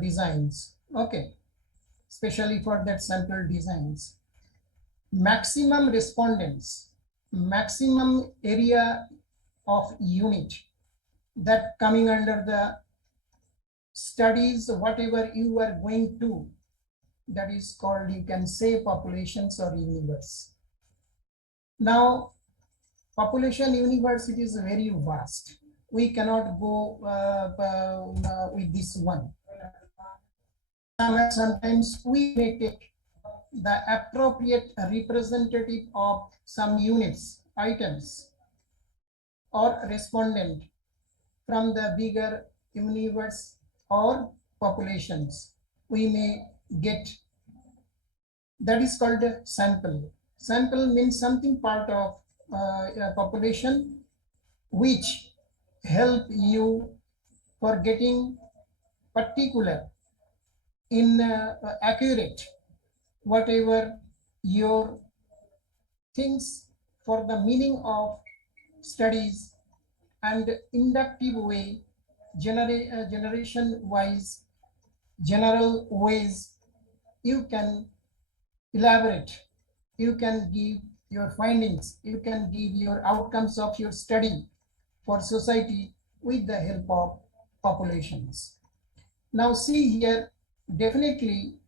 designs. Okay, especially for that sample designs. Maximum respondents, maximum area of unit that coming under the studies, whatever you are going to, that is called, you can say, populations or universe. Now, population universe, it is very vast. We cannot go with this one. Sometimes we may take the appropriate representative of some units, items, or respondent from the bigger universe or populations. We may get, that is called a sample. Sample means something part of a population which help you for getting particular in accurate whatever your things for the meaning of studies, and inductive way, generation wise, general ways, you can elaborate, you can give your findings, you can give your outcomes of your study for society with the help of populations. Now see here, definitely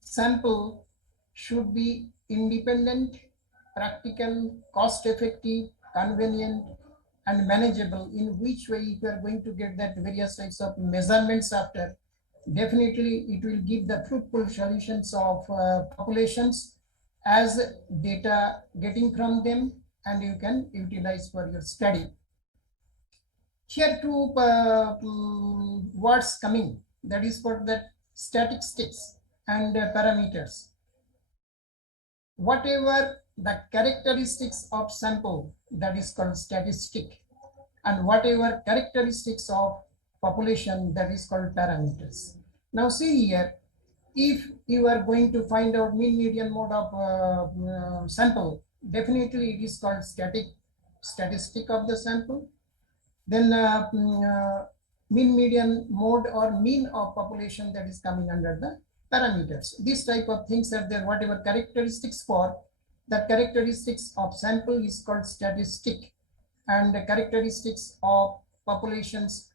sample should be independent, practical, cost effective, convenient, and manageable, in which way if you are going to get that various types of measurements after, definitely it will give the fruitful solutions of populations as data getting from them, and you can utilize for your study. Here two words coming, that is for that statistics and parameters. Whatever the characteristics of sample, that is called statistic, and whatever characteristics of population, that is called parameters. Now see here, if you are going to find out mean median mode of sample, definitely it is called statistic of the sample. Then mean median mode or mean of population, that is coming under the parameters. This type of things are there, whatever characteristics for the characteristics of sample is called statistic, and the characteristics of populations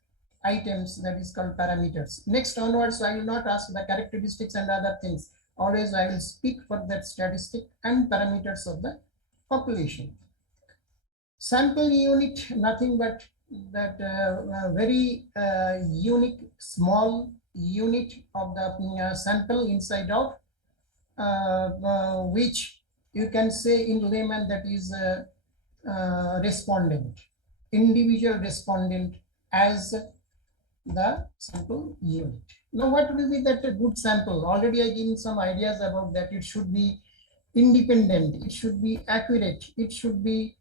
items, that is called parameters. Next onwards, I will not ask the characteristics and other things. Always I will speak for that statistic and parameters of the population. Sample unit, nothing but that very unique small unit of the sample inside of which you can say in layman, that is respondent, individual respondent as the sample unit. Now what will be that good sample? Already I gave some ideas about that. It should be independent, it should be accurate, it should be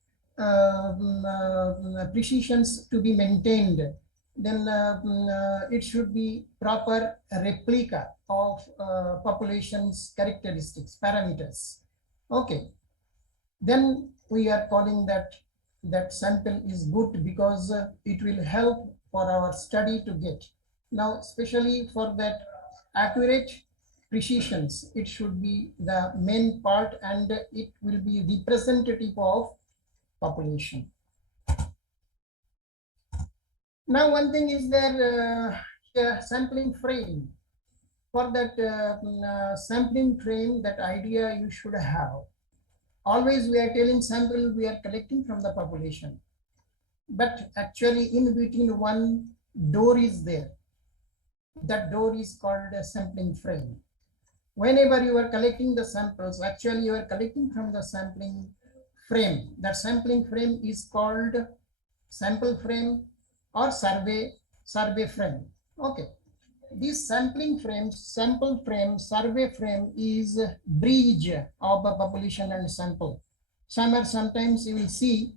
precisions to be maintained, then it should be proper replica of population's characteristics, parameters. Okay, then we are calling that sample is good because it will help for our study to get. Now especially for that accurate precisions, it should be the main part, and it will be representative of population. Now one thing is there, sampling frame. For that sampling frame, that idea you should have. Always we are telling sample we are collecting from the population, but actually in between one door is there. That door is called a sampling frame. Whenever you are collecting the samples, actually you are collecting from the sampling frame. That sampling frame is called sample frame or survey frame. Okay, this sampling frame, sample frame, survey frame is bridge of a population and sample. Sometimes you will see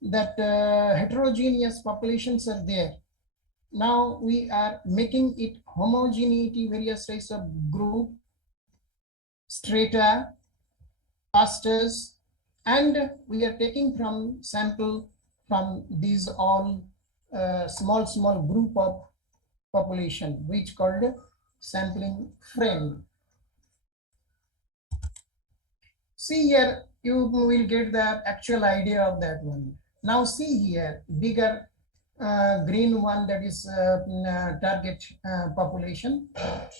that heterogeneous populations are there. Now we are making it homogeneity, various types of group, strata, clusters, and we are taking from sample from these all small group of population, which called sampling frame. See here, you will get the actual idea of that one. Now see here, bigger green one, that is target population.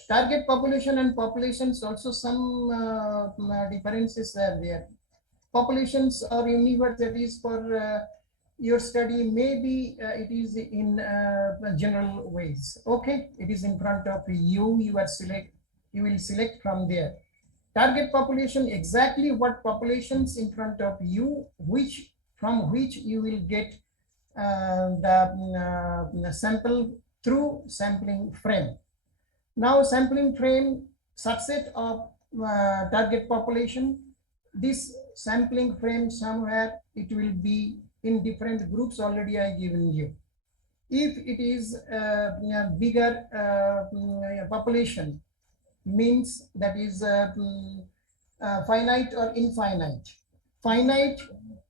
Target population and populations also some differences are there. Populations or universe, that is for your study, maybe it is in general ways. Okay, it is in front of you. You will select from there. Target population, exactly what populations in front of you, from which you will get the sample through sampling frame. Now sampling frame, subset of target population. This sampling frame, somewhere it will be in different groups, already I given you. If it is bigger population, means that is finite or infinite. Finite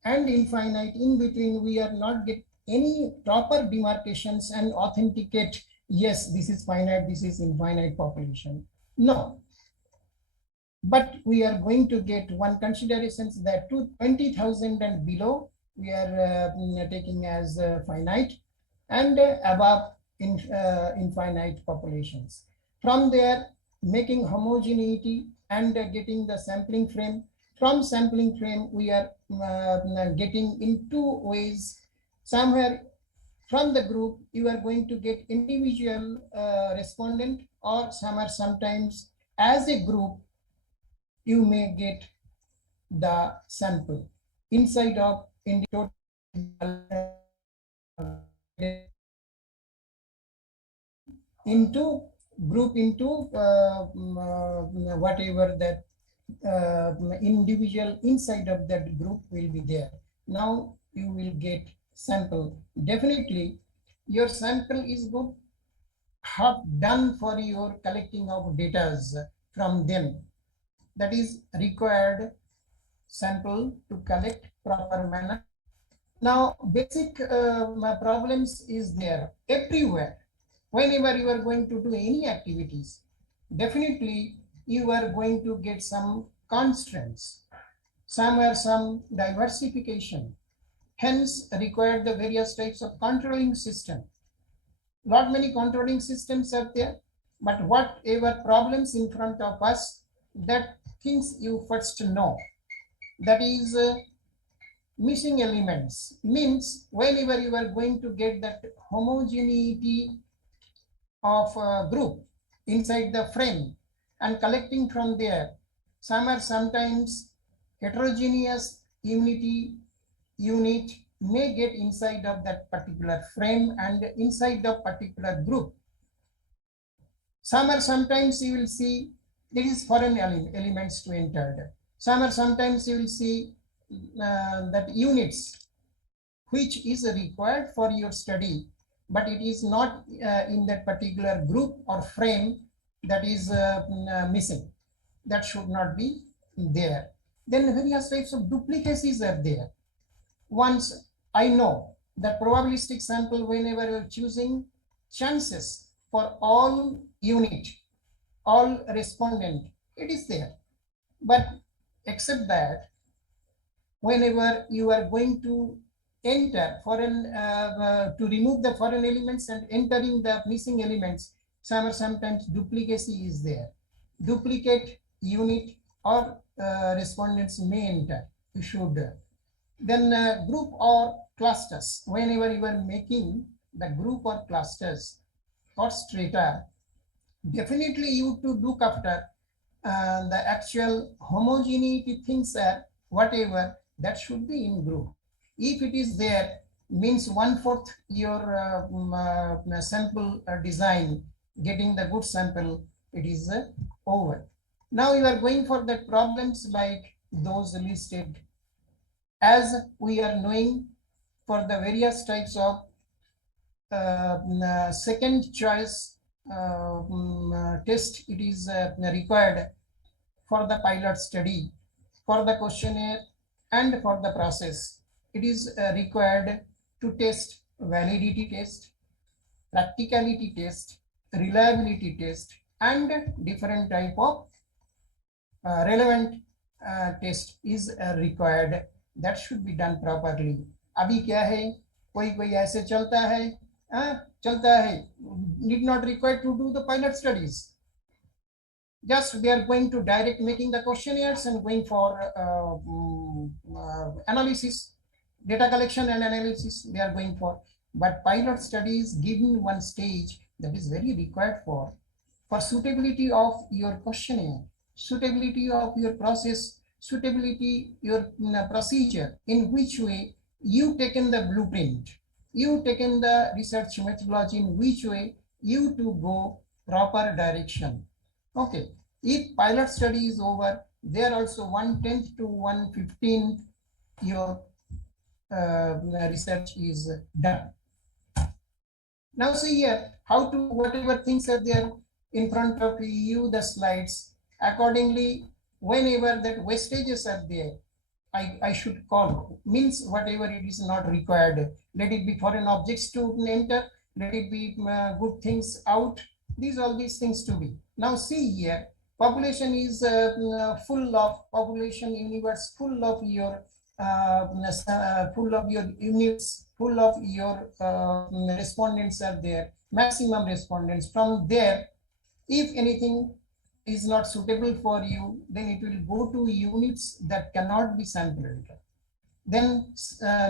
and infinite, in between we are not get any proper demarcations and authenticate, yes, this is finite, this is infinite population. No. But we are going to get one considerations that to 20,000 and below, we are taking as finite, and above infinite populations. From there, making homogeneity and getting the sampling frame. From sampling frame, we are getting in two ways. Somewhere from the group, you are going to get individual respondent, or sometimes as a group, you may get the sample inside of into group, into whatever that individual inside of that group will be there. Now you will get sample. Definitely your sample is good, half done for your collecting of data from them. That is required sample to collect proper manner. Now basic problems is there everywhere. Whenever you are going to do any activities, definitely you are going to get some constraints. Somewhere some diversification. Hence required the various types of controlling system. Not many controlling systems are there, but whatever problems in front of us, that things you first know. That is missing elements. Means whenever you are going to get that homogeneity of a group inside the frame and collecting from there, some are sometimes heterogeneous unit may get inside of that particular frame and inside the particular group. Some are sometimes you will see there is foreign elements to enter. Some are sometimes you will see that units which is required for your study, but it is not in that particular group or frame, that is missing. That should not be there. Then various types of duplicacies are there. Once I know that probabilistic sample, whenever you are choosing chances for all unit, all respondent, it is there. But except that, whenever you are going to enter foreign, to remove the foreign elements and entering the missing elements, sometimes duplicacy is there. Duplicate unit or respondents may enter. You should. Then group or clusters. Whenever you are making the group or clusters or strata, definitely you to look after the actual homogeneity things are whatever that should be in group. If it is there, means 1/4 your sample design, getting the good sample, it is over. Now you are going for the problems like those listed. As we are knowing, for the various types of second choice test, it is required for the pilot study, for the questionnaire, and for the process. It is required to test validity test, practicality test, reliability test and different type of relevant test is required. That should be done properly. अभी क्या है, कोई कोई ऐसे चलता है, चलता है, need not required to do the pilot studies. Just they are going to direct making the questionnaires and going for analysis, data collection and analysis they are going for. But pilot studies given one stage that is very required for suitability of your questionnaire, suitability of your process, suitability your procedure, in which way you taken the blueprint, you taken the research methodology, in which way you to go proper direction. Okay, if pilot study is over, there also 1/10 to 1/15 your research is done. Now see here how to, whatever things are there in front of you, the slides, accordingly, whenever that wastages are there, I should call, means whatever it is not required, let it be foreign objects to enter, let it be good things out, all these things to be. Now see here, population is full of population universe, full of your units, full of your respondents are there, maximum respondents. From there, if anything is not suitable for you, then it will go to units that cannot be sampled. Then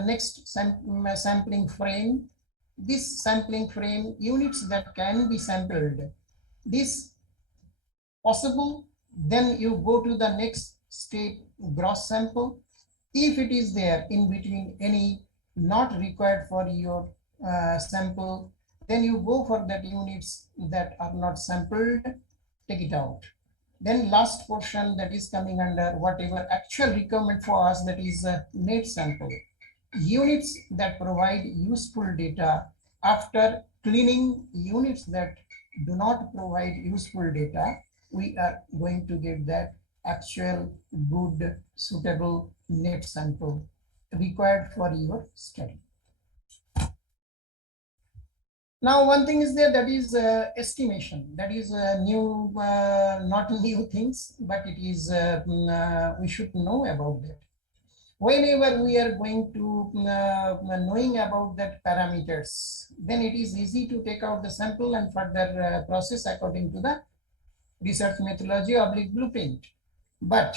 next sampling frame, this sampling frame, units that can be sampled, this possible, then you go to the next step, gross sample. If it is there in between any not required for your sample, then you go for that units that are not sampled, take it out. Then last portion that is coming under whatever actual requirement for us, that is net sample. Units that provide useful data after cleaning, units that do not provide useful data, we are going to get that actual good suitable net sample required for your study. Now one thing is there, that is estimation. That is new, not new things, but it is we should know about that. Whenever we are going to knowing about that parameters, then it is easy to take out the sample and further process according to the research methodology / blueprint. But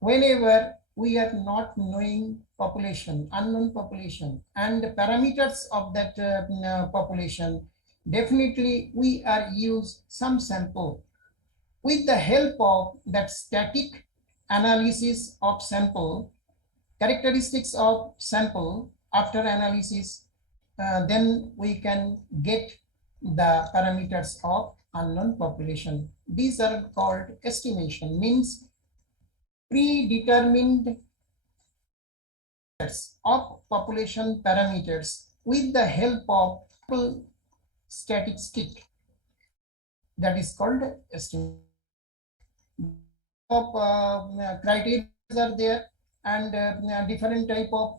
whenever we are not knowing population, unknown population, and the parameters of that population, definitely we are use some sample. With the help of that static analysis of sample, characteristics of sample after analysis, then we can get the parameters of unknown population. These are called estimation, means predetermined of population parameters with the help of statistic, that is called estimation. Of criteria are there, and different type of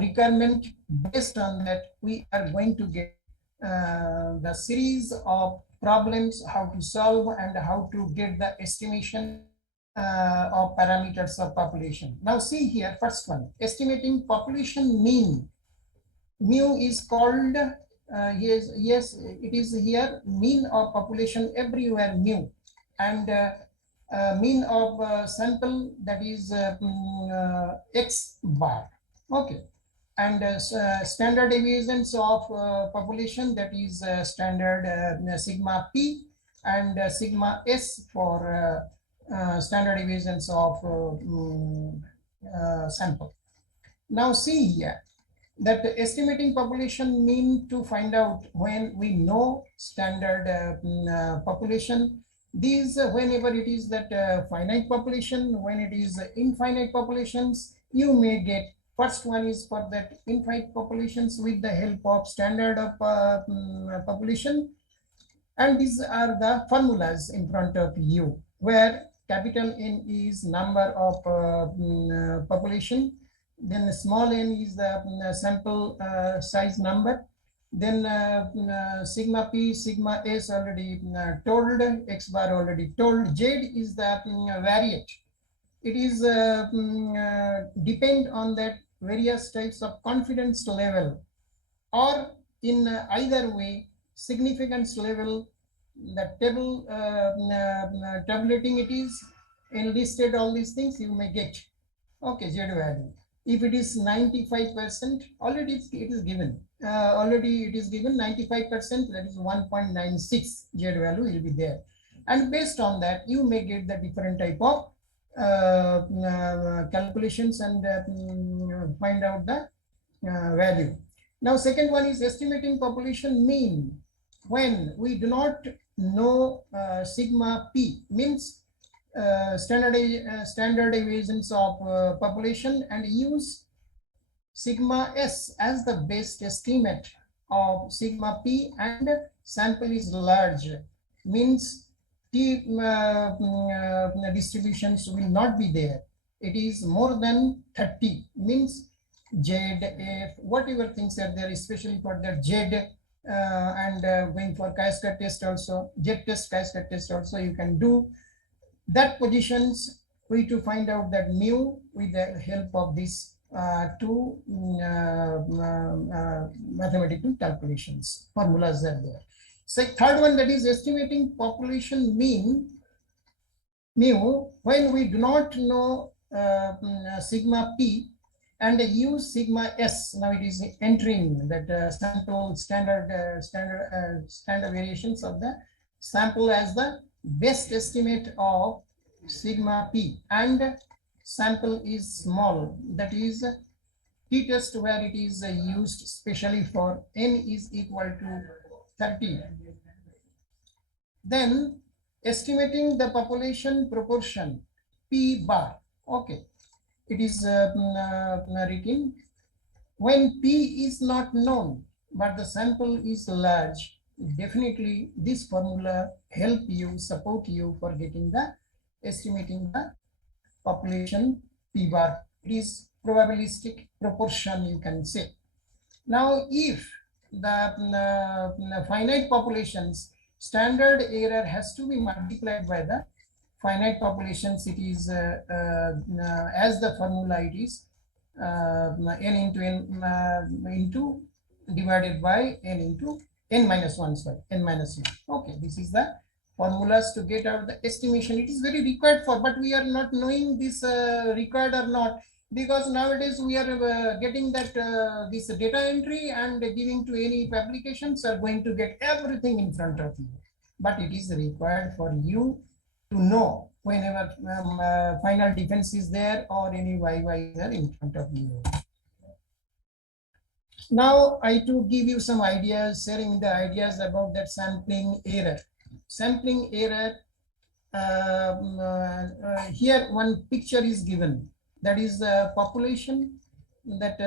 requirement. Based on that, we are going to get the series of problems, how to solve and how to get the estimation of parameters of population. Now see here, first one, estimating population mean. Mu is called, yes, it is here, mean of population everywhere mu, and mean of sample, that is x bar. Okay, and standard deviations of population, that is standard sigma p, and sigma s for standard deviations of sample. Now see here, that estimating population mean to find out when we know standard population. These whenever it is that finite population, when it is infinite populations, you may get. First one is for that infinite populations with the help of standard of population, and these are the formulas in front of you, where capital N is number of population, then small n is the sample size number, Then sigma p, sigma s already told, x bar already told. Z is the variate. It is depend on that various types of confidence level, or in either way significance level. The table tabulating it is enlisted all these things you may get. Okay, Z value. If it is 95%, already it is given. Already it is given 95%, that is 1.96 Z value will be there. And based on that, you may get the different type of calculations and find out the value. Now, second one is estimating population mean. When we do not know sigma p, means standard deviations of population, and use sigma s as the best estimate of sigma p, and sample is large, means t distributions will not be there. It is more than 30, means Z, F, whatever things are there, especially for the Z, and going for chi-square test also, Z test, chi-square test also, you can do that positions. We to find out that mu with the help of this two mathematical calculations. Formulas are there. So third one, that is estimating population mean, mu, when we do not know sigma p and use sigma s. Now it is entering that sample standard variations of the sample as the best estimate of sigma p, and sample is small, that is t-test, where it is used specially for n is equal to 30. Then estimating the population proportion p bar. Okay, it is written when p is not known but the sample is large. Definitely this formula help you, support you for getting the estimating the population p bar. It is probabilistic proportion, you can say. Now if the finite populations, standard error has to be multiplied by the finite populations. It is as the formula it is n into n into divided by n into n minus 1, sorry, n minus 1. Okay, this is the formulas to get out the estimation. It is very required for, but we are not knowing this required or not, because nowadays we are getting that this data entry and giving to any publications are going to get everything in front of you. But it is required for you to know whenever final defense is there or any YY is there in front of you. Now I to give you some ideas, sharing the ideas about that sampling error. Sampling error, here one picture is given, that is population, that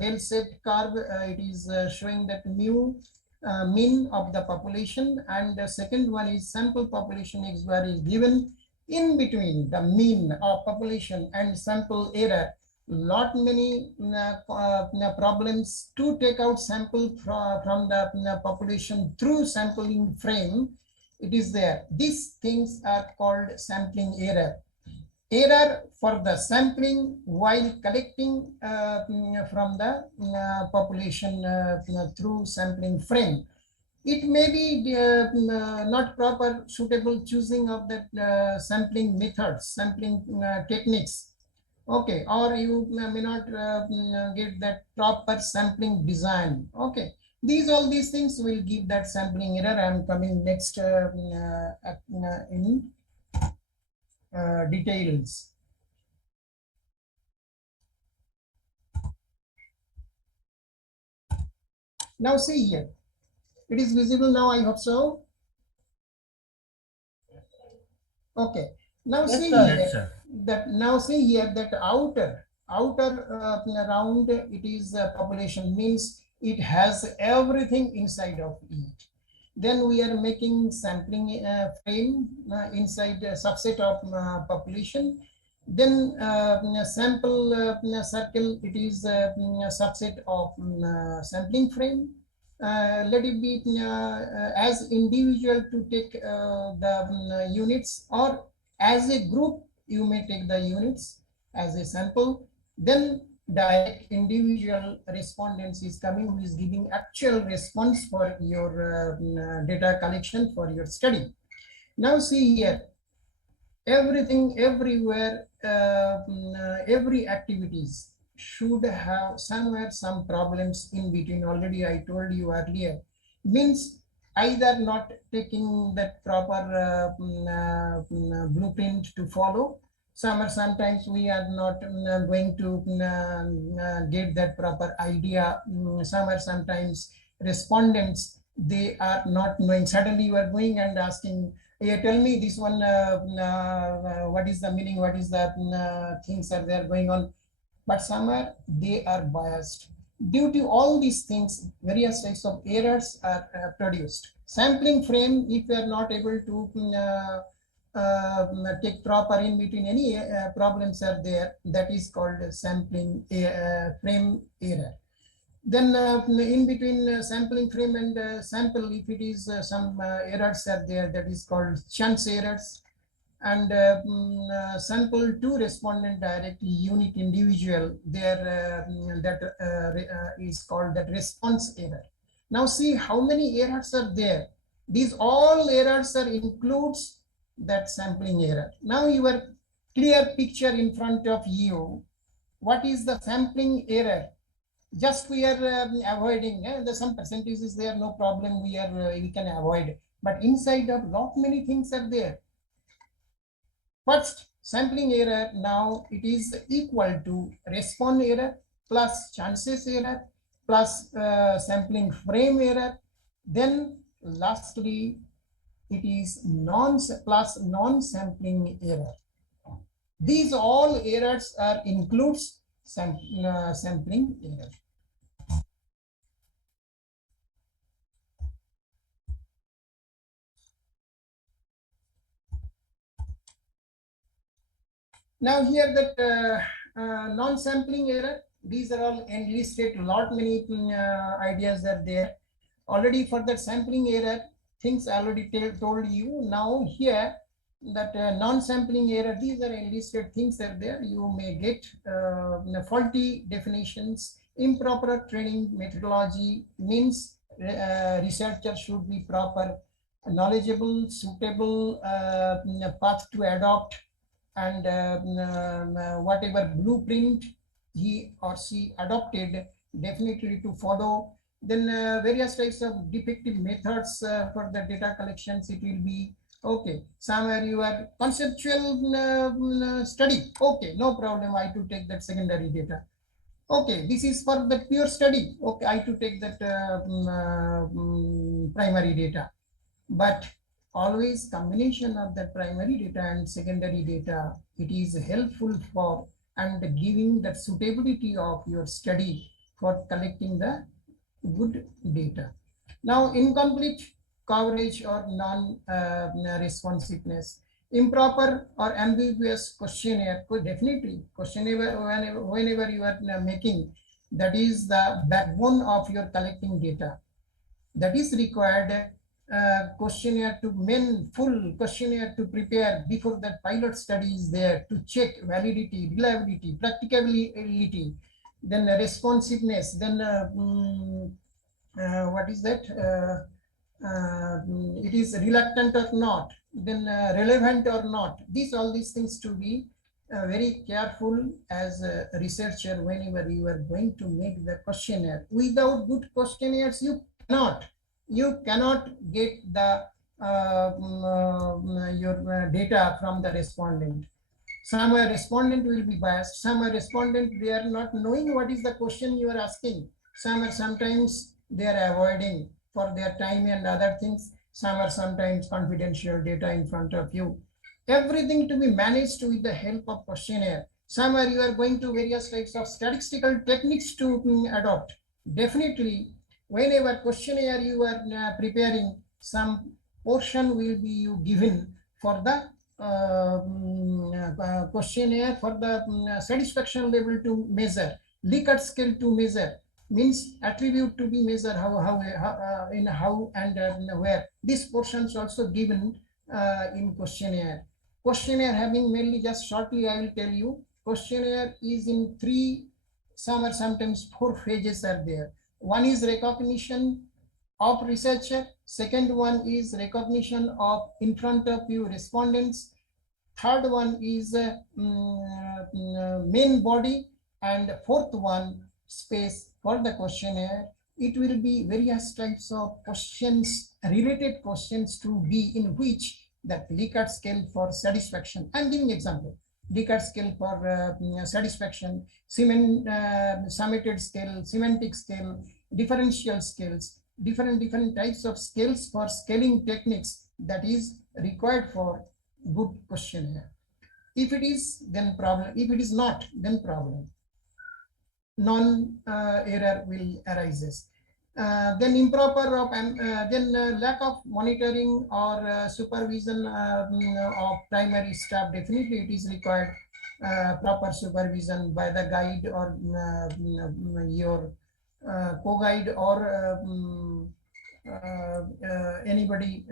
bell-shaped curve. It is showing that mu mean of the population, and the second one is sample population x bar is given. In between the mean of population and sample error, lot many problems to take out sample from the population through sampling frame. It is there. These things are called sampling error. Error for the sampling while collecting from the population through sampling frame. It may be not proper suitable choosing of that sampling methods, sampling techniques. Okay, or you may not get that proper sampling design. Okay, all these things will give that sampling error. I am coming next in details. Now see here, it is visible now, I hope so. Okay, now yes, see here, yes, that now see here that outer round, it is population, means it has everything inside of it. Then we are making sampling frame inside a subset of population. Then sample circle, it is a subset of sampling frame. let it be as individual to take the units, or as a group you may take the units as a sample. Then direct individual respondents is coming, who is giving actual response for your data collection for your study. Now see here, everything, everywhere, every activities should have somewhere some problems in between. Already I told you earlier, means either not taking that proper blueprint to follow. Sometimes we are not going to get that proper idea. Sometimes respondents, they are not knowing. Suddenly you are going and asking, yeah, tell me this one, what is the meaning, what is the things are there going on, but somewhere they are biased. Due to all these things, various types of errors are produced. Sampling frame, if you are not able to take proper in between, any problems are there, that is called sampling frame error. Then in between sampling frame and sample, if it is some errors are there, that is called chance errors. And sample to respondent directly, unique individual, there that is called that response error. Now see how many errors are there. These all errors are includes that sampling error. Now your clear picture in front of you, what is the sampling error? Just we are avoiding the some percentages there, no problem, we are we can avoid, but inside of lot many things are there. First, sampling error, now it is equal to response error plus chances error plus sampling frame error. Then lastly, it is non-sampling error. These all errors are includes sampling error. Now here that non-sampling error, these are all enlisted, lot many ideas are there. Already for that sampling error, things I already told you. Now here that non-sampling error, these are enlisted things are there. You may get faulty definitions, improper training methodology, means researcher should be proper, knowledgeable, suitable path to adopt, and whatever blueprint he or she adopted, definitely to follow. Then various types of defective methods for the data collections, it will be okay. Somewhere you are conceptual study, okay, no problem, I to take that secondary data. Okay, this is for the pure study, okay, I to take that primary data. But always combination of the primary data and secondary data, it is helpful for and giving that suitability of your study for collecting the good data. Now incomplete coverage or non-responsiveness, improper or ambiguous questionnaire, definitely questionnaire whenever you are making, that is the backbone of your collecting data. That is required questionnaire to full questionnaire to prepare before that pilot study is there, to check validity, reliability, practicability, then responsiveness, then what is that? It is reluctant or not, then relevant or not. All these things to be very careful as a researcher whenever you are going to make the questionnaire. Without good questionnaires, you cannot get the your data from the respondent. Some respondent will be biased. Some respondent, they are not knowing what is the question you are asking. Sometimes they are avoiding for their time and other things. Sometimes confidential data in front of you. Everything to be managed with the help of questionnaire. Somewhere you are going to various types of statistical techniques to adopt. Definitely, whenever questionnaire you are preparing, some portion will be you given for the questionnaire for the satisfaction level to measure, Likert scale to measure. means attribute to be measured, in how and where. This portion is also given in questionnaire. Questionnaire having mainly, just shortly I will tell you, questionnaire is in three, some or sometimes four phases are there. One is recognition of researcher, second one is recognition of in front of you respondents, third one is main body, and fourth one space for the questionnaire. It will be various types of questions, related questions to be, in which that Likert scale for satisfaction. I'm giving example. Likert scale for satisfaction, summated scale, semantic scale, differential scales, different types of scales for scaling techniques that is required for good questionnaire. If it is, then problem. If it is not, then problem. Non-error will arises. Then improper of lack of monitoring or supervision of primary staff. Definitely, it is required proper supervision by the guide or your co-guide or anybody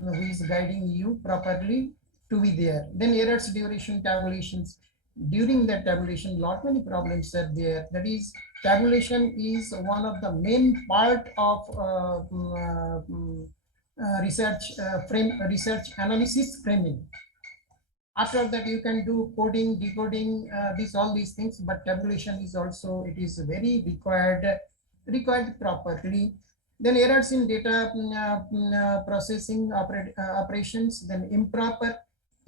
who is guiding you properly to be there. Then errors duration tabulations. During that tabulation, lot many problems are there. That is, tabulation is one of the main part of research research analysis framing. After that, you can do coding, decoding, all these things, but tabulation is also, it is very required properly. Then errors in data processing operations, then improper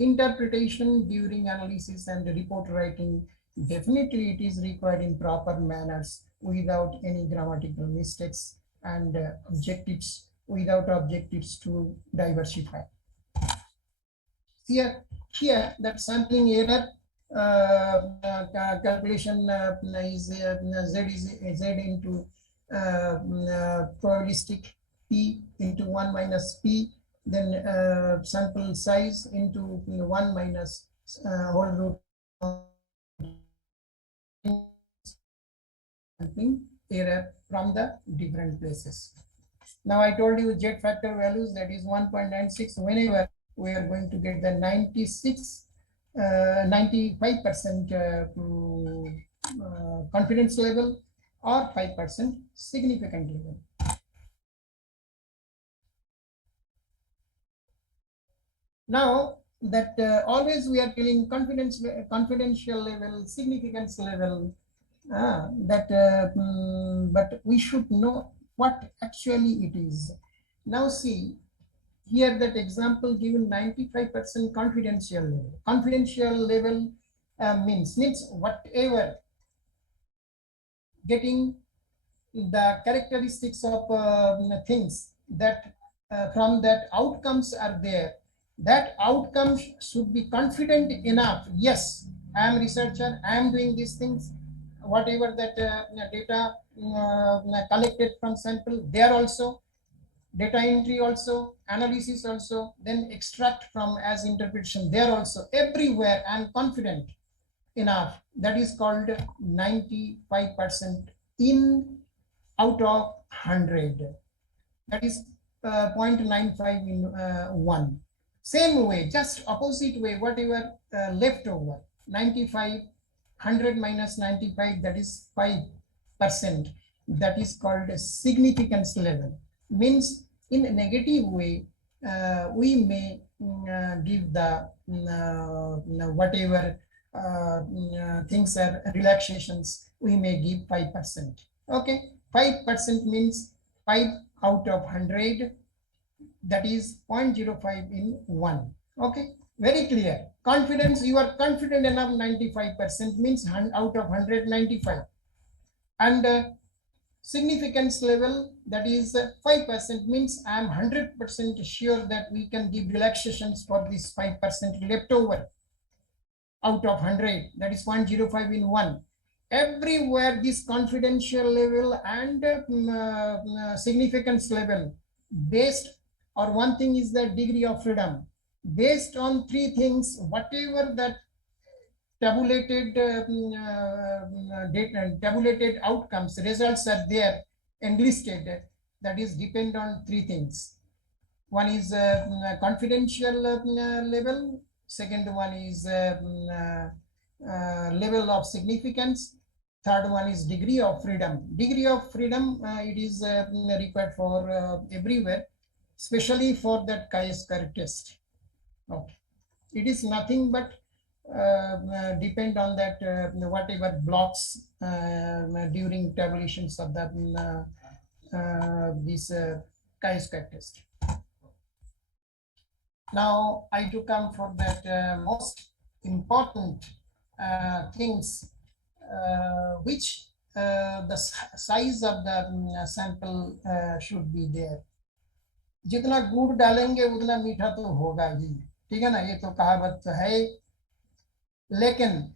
interpretation during analysis and report writing. Definitely it is required in proper manners without any grammatical mistakes and objectives, without objectives to diversify. Here that sampling error calculation is z into probabilistic p into 1 minus p, then sample size into 1 minus whole root sampling error from the different places. Now I told you Z factor values, that is 1.96. Whenever we are going to get the 95% confidence level or 5% significant level. Now that always we are telling confidential level, significance level, but we should know what actually it is. Now see, here that example given 95% confidential level. Confidential level means whatever getting the characteristics of things that from that outcomes are there. That outcomes should be confident enough. Yes, I am researcher, I am doing these things. Whatever that data collected from sample, there also data entry also, analysis also, then extract from as interpretation, there also, everywhere I am confident enough. That is called 95% in out of 100. That is 0.95 in 1. Same way, just opposite way, whatever leftover, 95, 100 minus 95, that is 5%. That is called a significance level. Means in a negative way, we may give the whatever things are relaxations, we may give 5%. Okay, 5% means 5 out of 100. That is 0.05 in 1. Okay, very clear. Confidence, you are confident enough, 95% means out of 100, 95. And significance level, that is 5%, means I am 100% sure that we can give relaxations for this 5% leftover out of 100. That is 0.05 in 1. Everywhere this confidential level and significance level based, or one thing is the degree of freedom. Based on three things, whatever that tabulated data, tabulated outcomes, results are there enlisted. That is depend on three things. One is confidential level. Second one is level of significance. Third one is degree of freedom. Degree of freedom, it is required for everywhere, especially for that chi-square test. Okay. It is nothing but depend on that whatever blocks during tabulations of the this chi-square test. Now I to come for that most important things which the size of the sample should be there. जितना गुड़ डालेंगे उतना मीठा तो होगा ही, ठीक है ना, ये तो कहावत है। लेकिन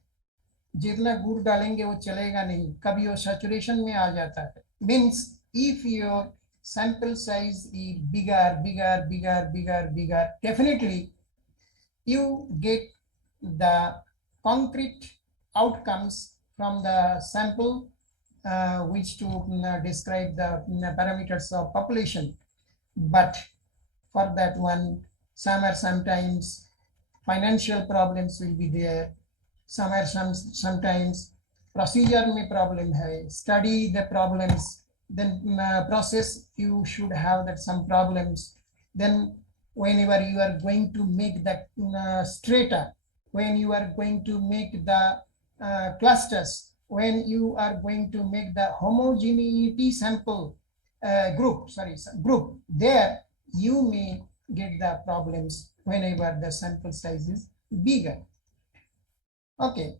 जितना गुड़ डालेंगे वो चलेगा नहीं, कभी वो सैचुरेशन में आ जाता है। Means if your sample size is bigger, definitely you get the concrete outcomes from the sample which to describe the parameters of population. But for that one, sometimes financial problems will be there, sometimes procedure में problem है, study the problems, then process you should have that some problems. Then whenever you are going to make the strata, when you are going to make the clusters, when you are going to make the homogeneity sample group, there you may get the problems whenever the sample size is bigger. Okay.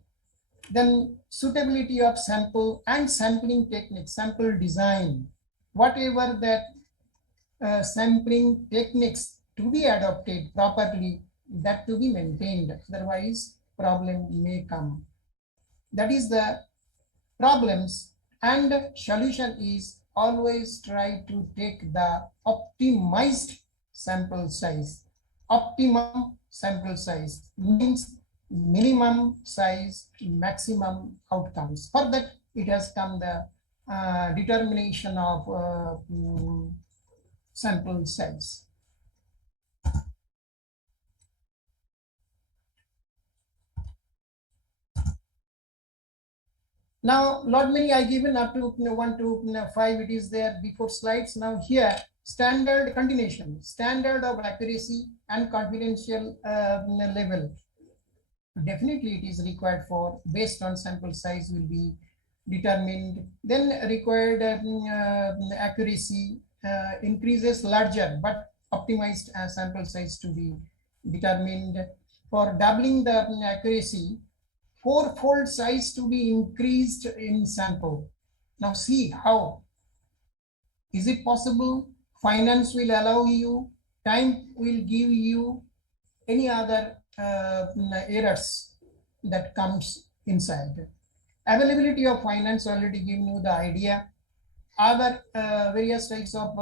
Then suitability of sample and sampling technique, sample design, whatever that sampling techniques to be adopted properly, that to be maintained, otherwise problem may come. That is the problems, and solution is always try to take the optimized sample size. Optimum sample size means minimum size, maximum outcomes. For that, it has come the determination of sample size. Now, lot many I given up to 1 to 5. It is there before slides. Now here, standard continuation, standard of accuracy and confidential level. Definitely it is required for, based on sample size will be determined. Then required accuracy increases larger, but optimized sample size to be determined. For doubling the accuracy, 4-fold size to be increased in sample. Now see how. Is it possible? Finance will allow you, time will give you, any other errors that comes inside. Availability of finance already given you the idea. Other various types of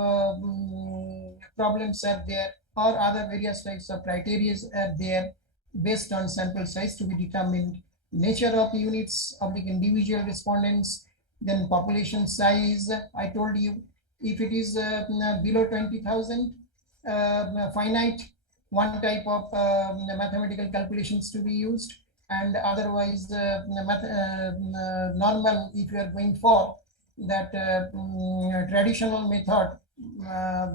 problems are there, or other various types of criteria are there based on sample size to be determined. Nature of units of the individual respondents, then population size. I told you, if it is below 20,000, finite, one type of mathematical calculations to be used, and otherwise normal, if you are going for that traditional method,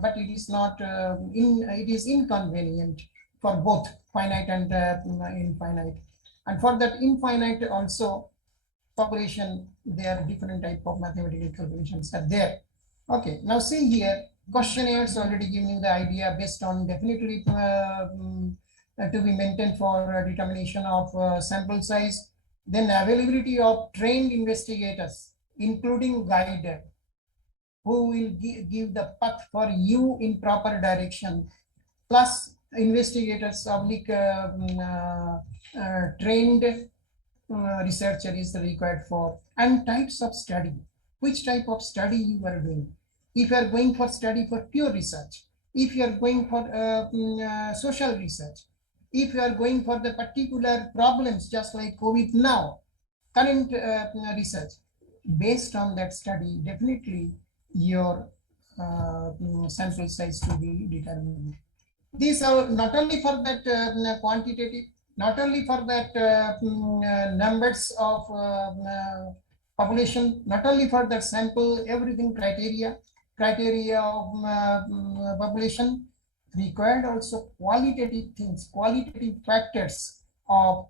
but it is not it is inconvenient for both finite and infinite. And for that infinite also population, there are different type of mathematical calculations are there. Okay, now see here, questionnaires already giving you the idea based on definitely to be maintained for determination of sample size. Then availability of trained investigators, including guide, who will give the path for you in proper direction, plus investigators oblique trained researcher is required for. And types of study, which type of study you are doing. If you are going for study for pure research, if you are going for social research, if you are going for the particular problems, just like COVID now, current research, based on that study, definitely your sample size to be determined. These are not only for that quantitative, not only for that numbers of population, not only for that sample, everything criteria of population, required also qualitative things, qualitative factors of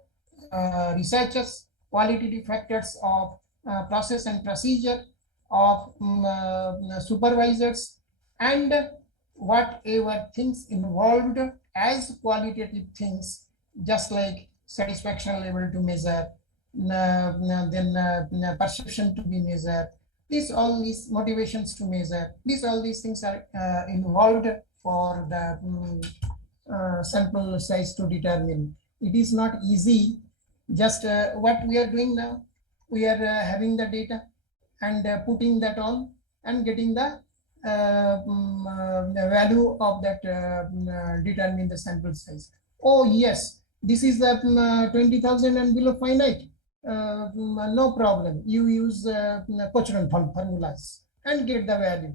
researchers, qualitative factors of process and procedure of supervisors, and whatever things involved as qualitative things, just like satisfaction level to measure, then perception to be measured, all these motivations to measure, all these things are involved for the sample size to determine. It is not easy. Just what we are doing now, we are having the data and putting that on and getting the value of that determine the sample size. Oh yes, this is the 20,000 and below finite. No problem. You use Cochrane formulas and get the value.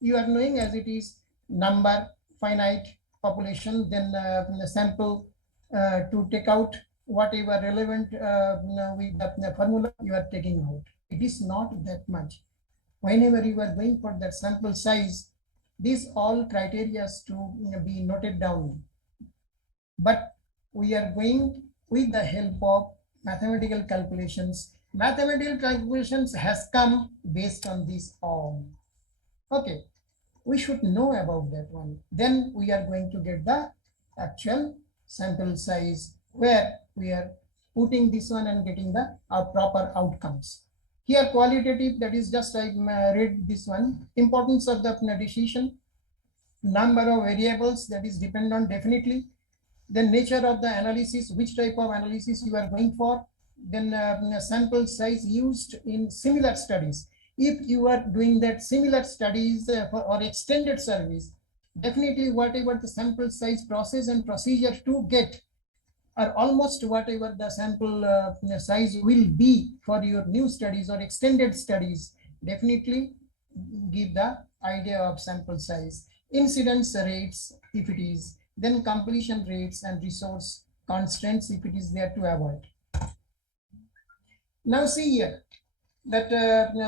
You are knowing as it is number, finite, population, then sample to take out whatever relevant with the formula you are taking out. It is not that much. Whenever you are going for that sample size, these all criteria to be noted down. But we are going with the help of mathematical calculations. Mathematical calculations has come based on this all. Okay, we should know about that one. Then we are going to get the actual sample size where we are putting this one and getting the proper outcomes. Here qualitative, that is just I read this one. Importance of the decision, number of variables, that is depend on definitely. Then nature of the analysis, which type of analysis you are going for. Then sample size used in similar studies. If you are doing that similar studies or extended service, definitely whatever the sample size process and procedure to get or almost whatever the sample size will be for your new studies or extended studies, definitely give the idea of sample size. Incidence rates, if it is, then completion rates and resource constraints, if it is there to avoid. Now see here, that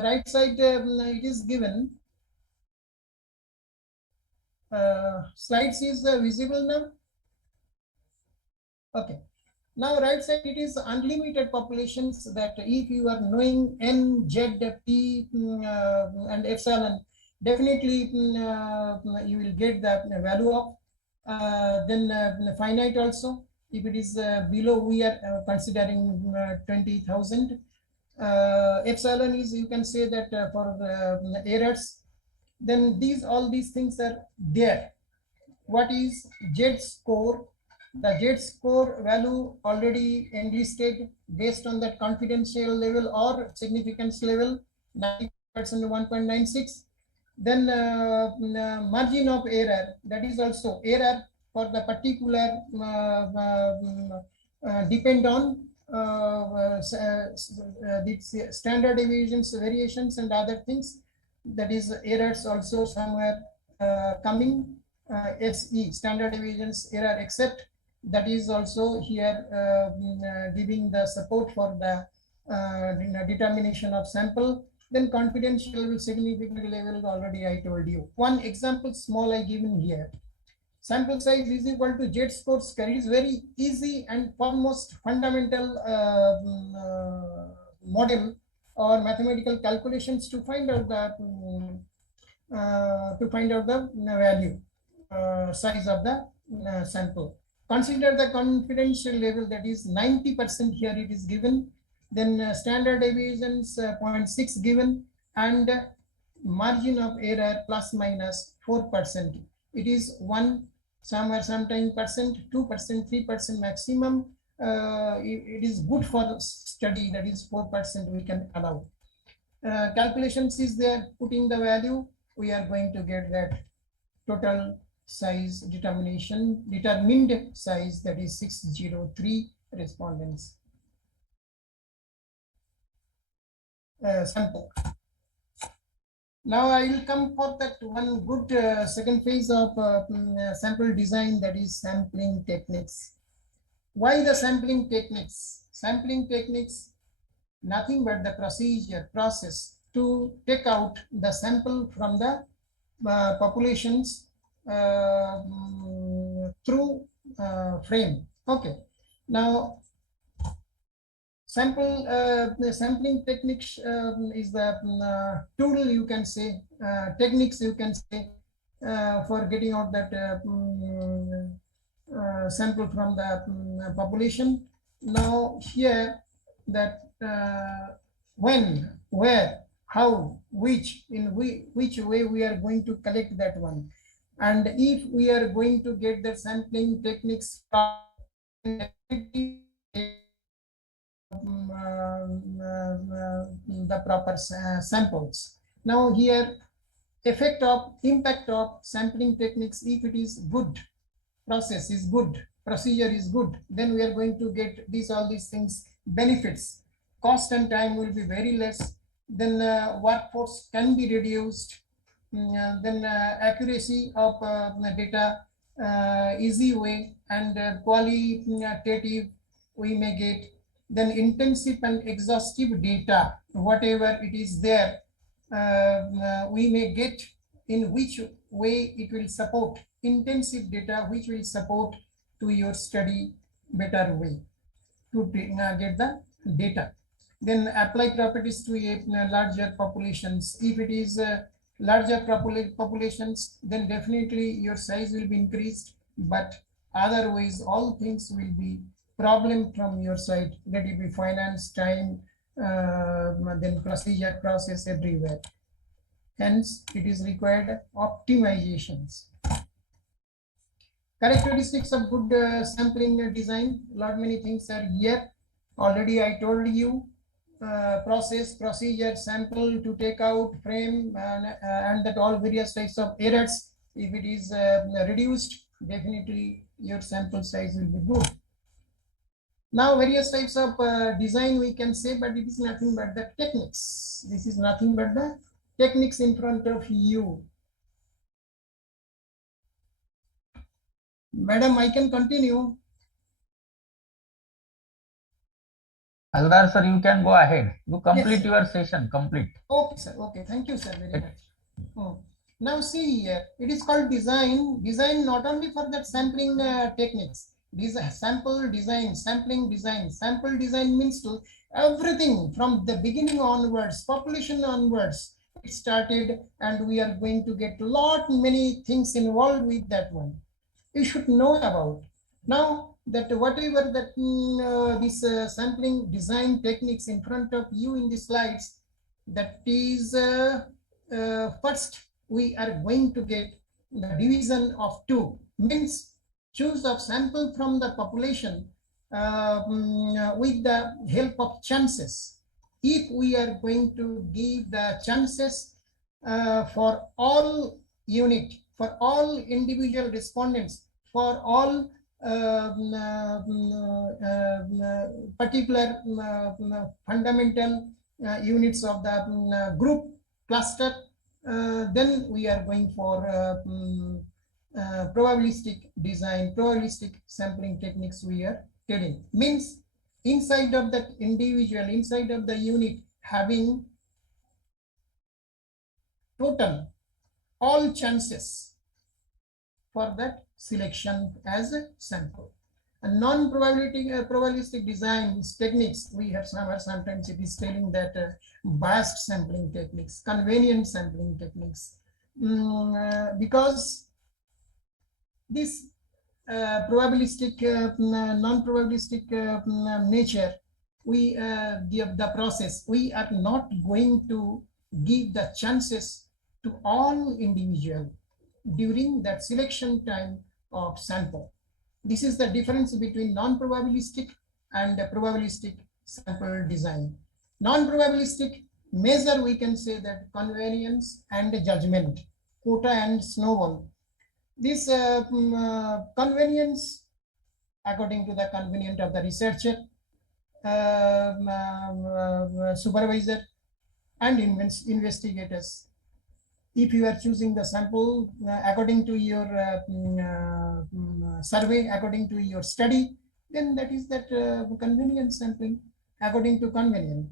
right side it is given. Slides is visible now. Okay. Now right side it is unlimited populations, that if you are knowing n, z, p and epsilon, definitely you will get the value of. Then finite also, if it is below, we are considering 20,000. Epsilon is, you can say that for the errors. Then all these things are there. What is Z score? The Z score value already enlisted based on that confidential level or significance level, 90% to 1.96. Then margin of error, that is also error for the particular depend on the standard deviations, variations and other things. That is errors also somewhere coming. SE, standard deviations error except, that is also here giving the support for the determination of sample. Then confidential level, significant level, already I told you. One example small I given here. Sample size is equal to Z score square. It is very easy and foremost fundamental model or mathematical calculations to find out the value size of the sample. Consider the confidential level, that is 90% here it is given. Then standard deviations 0.6 given, and margin of error plus minus 4%. It is 1, somewhere sometime percent, 2%, 3% maximum. It is good for study, that is 4% we can allow. Calculations is there, putting the value, we are going to get that total size determined size, that is 603 respondents sample. Now I will come for that one good second phase of sample design, that is sampling techniques. Why the sampling techniques? Sampling techniques, nothing but the process to take out the sample from the populations through frame. Okay. Now sampling techniques is the tool, you can say, techniques you can say, for getting out that sample from the population. Now here that when, where, how, which, in which way we are going to collect that one, and if we are going to get the sampling techniques from the proper samples. Now here, impact of sampling techniques, if it is good, process is good, procedure is good, then we are going to get all these things benefits. Cost and time will be very less, then workforce can be reduced, then accuracy of data, easy way, and qualitative we may get, then intensive and exhaustive data, whatever it is there, we may get, in which way it will support, intensive data which will support to your study better way to get the data. Then apply properties to a larger populations. If it is larger populations, then definitely your size will be increased, but otherwise all things will be problem from your side, let it be finance, time, then procedure, process, everywhere. Hence it is required optimizations. Characteristics of good sampling design, lot many things are here. Already I told you, process, procedure, sample to take out, frame, and that all various types of errors. If it is reduced, definitely your sample size will be good. Now various types of design we can say, but it is nothing but the techniques. This is nothing but the techniques in front of you. Madam, I can continue. Algar sir, you can go ahead. You complete your session, complete. Okay, sir. Okay, thank you, sir, very much. Now see here, it is called design. Design not only for that sampling techniques. Sample design, sampling design. Sample design means to everything from the beginning onwards, population onwards. It started, and we are going to get many things involved with that one. You should know about. Now that whatever that this sampling design techniques in front of you in the slides, that is first we are going to get the division of two, means choose of sample from the population with the help of chances. If we are going to give the chances for all unit, for all individual respondents, for all particular fundamental units of the group cluster, then we are going for probabilistic design, probabilistic sampling techniques we are telling. Means inside of that individual, inside of the unit, having total all chances for that selection as a sample. And non-probabilistic design techniques, we have sometimes it is telling that biased sampling techniques, convenient sampling techniques, because this probabilistic, non-probabilistic nature, we give the process, we are not going to give the chances to all individual during that selection time of sample. This is the difference between non-probabilistic and probabilistic sample design. Non-probabilistic measure, we can say that convenience and judgment, quota and snowball. This convenience, according to the convenience of the researcher, supervisor, and investigators. If you are choosing the sample according to your survey, according to your study, then that is that convenient sampling, according to convenient.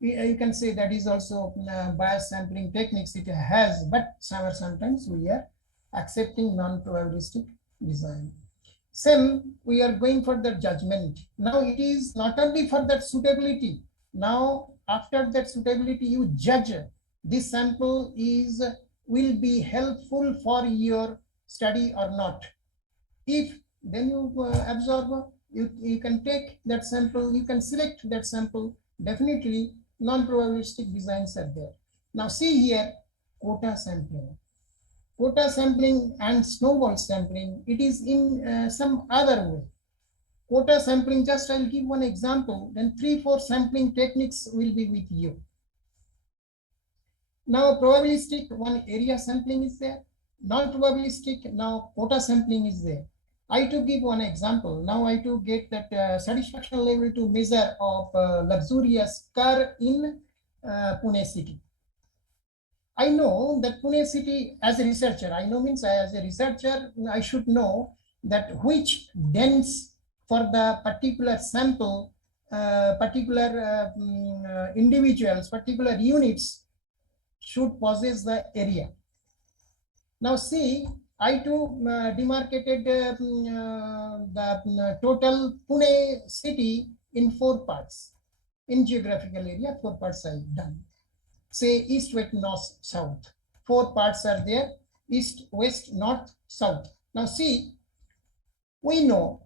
You can say that is also bias sampling techniques it has, but sometimes we are accepting non-probabilistic design. Same, we are going for the judgment. Now it is not only for that suitability. Now after that suitability, you judge this sample will be helpful for your study or not. If then you absorb, you can take that sample, you can select that sample. Definitely non-probabilistic designs are there. Now see here, quota sampling. Quota sampling and snowball sampling, it is in some other way. Quota sampling, just I'll give one example, then 3-4 sampling techniques will be with you. Now probabilistic, one area sampling is there. Non-probabilistic, now quota sampling is there. I to give one example. Now I to get that satisfaction level to measure of luxurious car in Pune city. I know that Pune city, as a researcher, I know means as a researcher, I should know that which dens for the particular sample, particular individuals, particular units should possess the area. Now see, I too demarcated the total Pune city in 4 parts. In geographical area, 4 parts I done. Say east, west, north, south. 4 parts are there: east, west, north, south. Now see, we know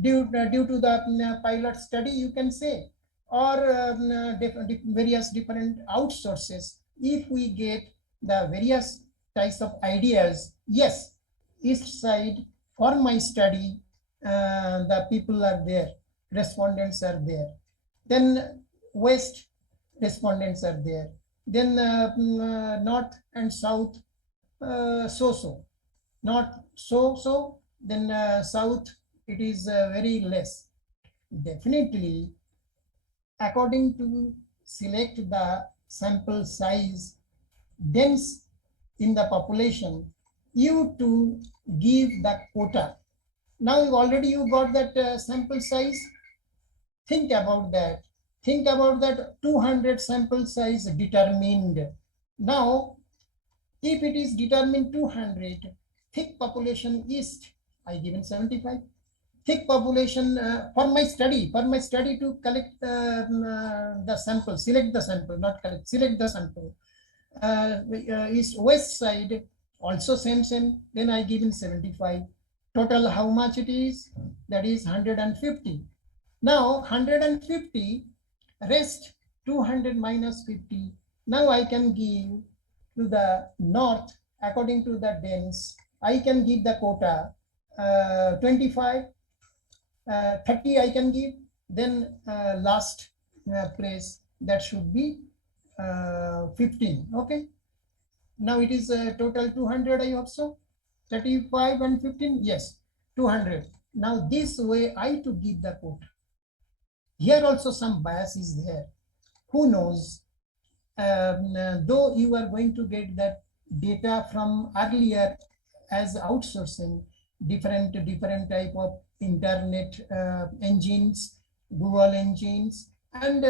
due to the pilot study, you can say, or various different outsources, if we get the various types of ideas, yes, east side for my study, the people are there, respondents are there. Then west, respondents are there. Then north and south, so. Not so. Then south, it is very less. Definitely, according to select the sample size dense in the population, you to give the quota. Now already you got that sample size. Think about that. Think about that 200 sample size determined. Now, if it is determined 200, thick population east, I given 75. Thick population for my study to collect the sample, select the sample, not collect, select the sample. East west side also same. Then I given 75. Total how much it is? That is 150. Now 150 rest 200 minus 50. Now I can give to the north according to the dense. I can give the quota 25, 30 I can give. Then last place, that should be 15. Okay. Now it is total 200, I hope so. 35 and 15, yes, 200. Now this way I to give the quota. Here also some bias is there. Who knows? Though you are going to get that data from earlier as outsourcing, different type of internet engines, Google engines, and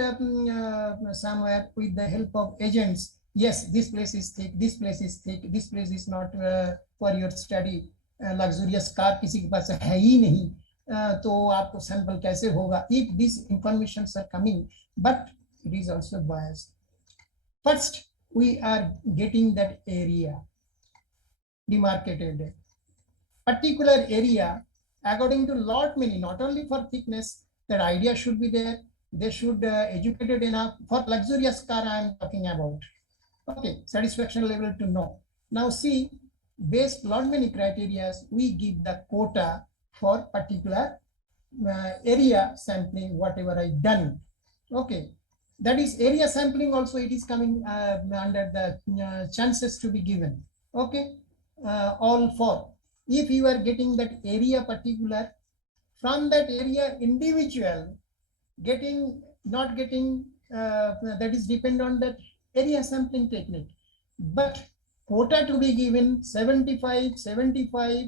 somewhere with the help of agents. Yes, this place is thick, this place is thick, this place is not for your study. Luxurious car किसी के पास है ही नहीं, तो आपको sample कैसे होगा? If these informations are coming, but it is also biased. First, we are getting that area demarcated. Particular area, according to lot many, not only for thickness, that idea should be there. They should educated enough. For luxurious car I am talking about. Okay, satisfaction level to know. Now see, based lot many criteria, we give the quota for particular area sampling, whatever I done. Okay, that is area sampling also, it is coming under the chances to be given. Okay, all for. If you are getting that area particular, from that area individual getting, not getting, that is depend on that area sampling technique. But quota to be given 75, 75,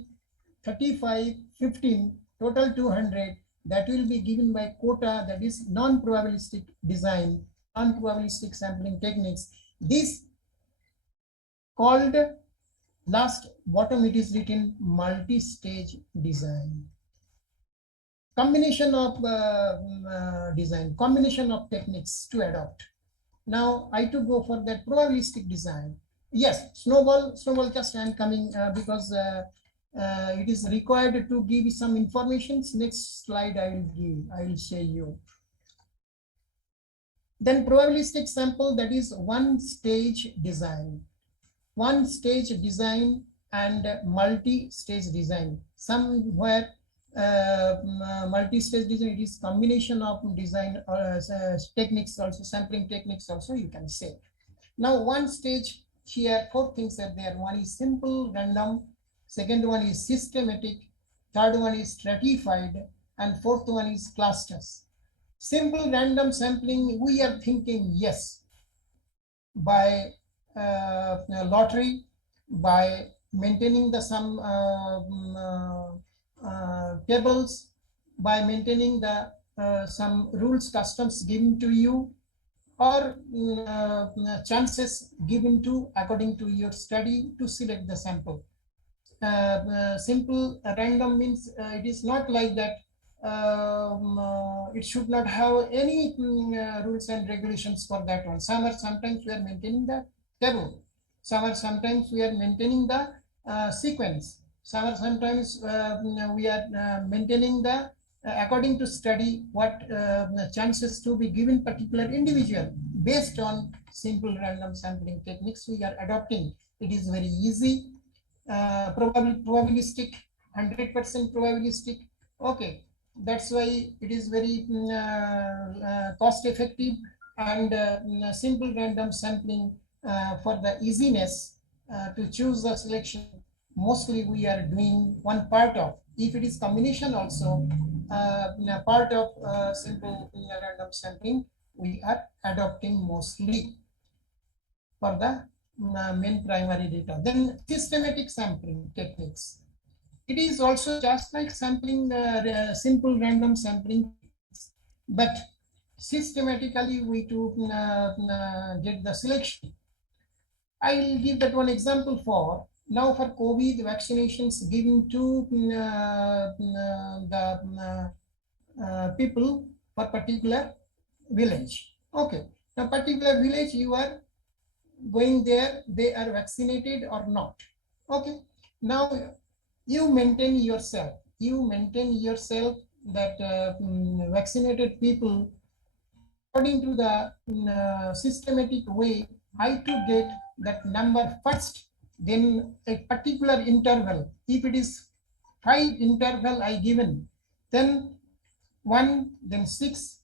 35, 15, total 200, that will be given by quota, that is non-probabilistic design, non-probabilistic sampling techniques. This called, last bottom it is written, multi-stage design. Combination of design, combination of techniques to adopt. Now I to go for that probabilistic design. Yes, snowball, just I am coming because it is required to give some information. Next slide I will give, I will show you. Then probabilistic sample, that is one stage design. One stage design and multi-stage design. Somewhere multi-stage design, it is combination of design techniques also, sampling techniques also, you can say. Now one stage, here 4 things are there. One is simple random, second one is systematic, third one is stratified, and fourth one is clusters. Simple random sampling, we are thinking, yes, by lottery, by maintaining the some tables, by maintaining the some rules, customs given to you, or chances given to according to your study to select the sample. Simple random means it is not like that. It should not have any rules and regulations for that one. Sometimes we are maintaining the table. Sometimes we are maintaining the sequence. Sometimes we are maintaining the according to study what chances to be given particular individual. Based on simple random sampling techniques we are adopting. It is very easy, probabilistic, 100% probabilistic. Okay, that's why it is very cost effective, and simple random sampling for the easiness to choose the selection. Mostly we are doing one part of, if it is combination also, part of simple random sampling we are adopting mostly for the main primary data. Then systematic sampling techniques. It is also just like sampling, simple random sampling, but systematically we to get the selection. I will give that one example for now. For COVID vaccinations given to the people for particular village. Okay, now particular village you are going there, they are vaccinated or not. Okay, now you maintain yourself. You maintain yourself that vaccinated people according to the systematic way. I to get that number first, then a particular interval. If it is 5 interval I given, then 1, then 6,